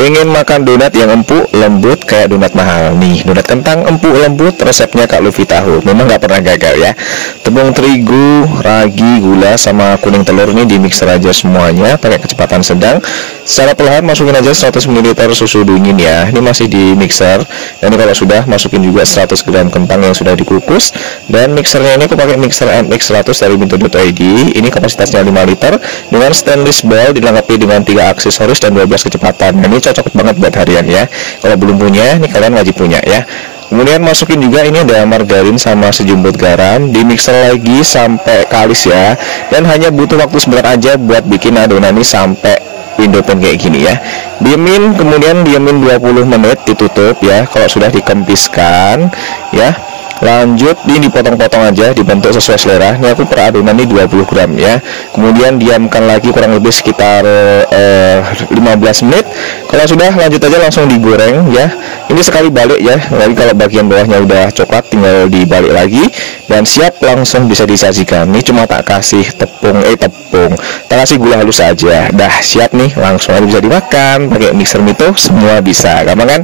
Pengen makan donat yang empuk lembut kayak donat mahal nih, donat kentang empuk lembut, resepnya Kak Luffy tahu, memang nggak pernah gagal ya. Tepung terigu, ragi, gula, sama kuning telur ini di mixer aja semuanya pakai kecepatan sedang. Secara perlahan masukin aja 100 ml susu dingin ya, ini masih di mixer. Dan ini kalau sudah masukin juga 100 gram kentang yang sudah dikukus. Dan mixernya ini aku pakai mixer MX100 dari Minto.id. Ini kapasitasnya 5 liter dengan stainless bowl dilengkapi dengan 3 aksesoris dan 12 kecepatan. Nah, ini cocok banget buat harian ya. Kalau belum punya, ini kalian wajib punya ya. Kemudian masukin juga ini ada margarin sama sejumput garam, di mixer lagi sampai kalis ya. Dan hanya butuh waktu sebentar aja buat bikin adonan ini sampai window pan kayak gini ya. Diemin, kemudian diemin 20 menit, ditutup ya. Kalau sudah dikempiskan ya, lanjut ini dipotong-potong aja, dibentuk sesuai selera. Ini aku per adonan ini 20 gram ya. Kemudian diamkan lagi kurang lebih sekitar 15 menit. Kalau sudah, lanjut aja langsung digoreng ya. Ini sekali balik ya. Lagi kalau bagian bawahnya udah coklat, tinggal dibalik lagi dan siap langsung bisa disajikan. Ini cuma tak kasih tepung, tak kasih gula halus aja. Dah siap nih, langsung aja bisa dimakan pakai mixer Mito, semua bisa, gampang kan?